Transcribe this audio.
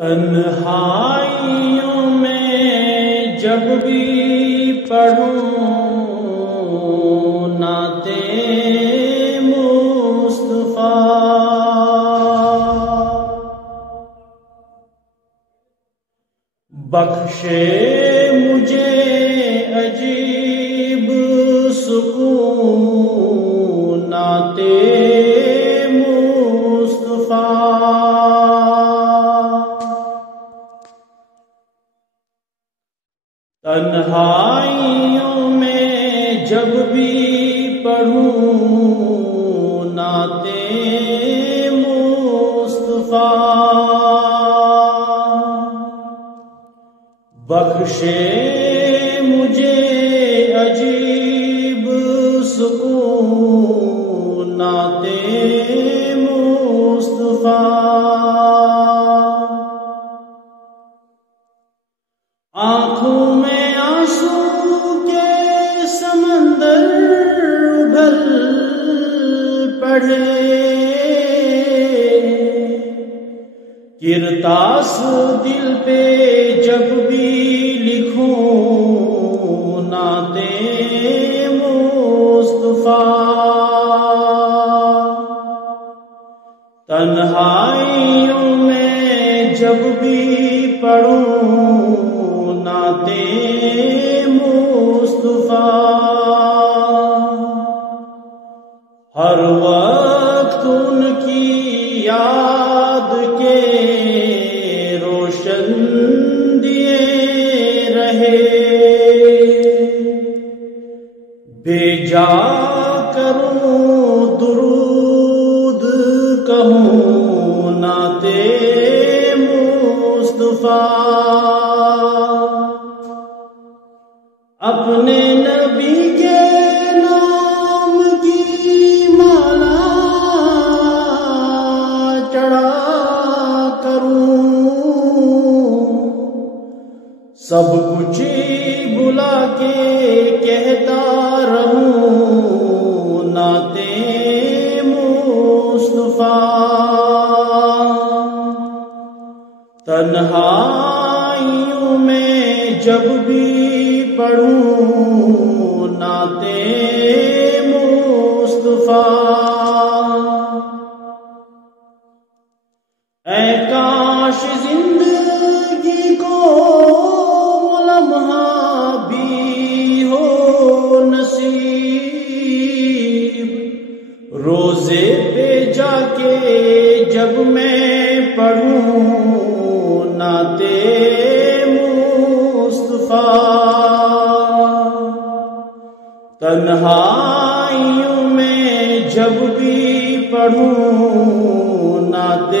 تنہائیوں میں جب بھی پڑھوں نعتِ مصطفیٰ، بخشے مجھے عجیب سکون نعتِ مصطفیٰ۔ تنہائیوں میں جب بھی پڑھوں نعتِ مصطفیٰ، بخشے مجھے عجیب سکون نعتِ مصطفیٰ۔ آنکھوں میں آنسو کے سمندر ابھر پڑے، کرتاس دل پہ جب بھی لکھوں نعتِ مصطفیٰ، تنہائیوں میں جب بھی پڑھوں نعتِ مصطفیٰ، ہر وقت ان کی یاد کے روشن دیے رہے، بھیجا کروں درود کہوں نعتِ مصطفیٰ، اپنے نبی کے نام کی مالا چڑھا کروں، سب کچھ بلا کے کہتا رہوں نعتِ مصطفیٰ، تنہائیوں میں جب بھی پڑھوں نعتِ مصطفیٰ۔ اے کاش زندگی کو لمحہ بھی ہو نصیب، روزے پہ جا کے جب میں پڑھوں نعتِ مصطفیٰ، تنہائیوں میں جب بھی پڑھوں نعتِ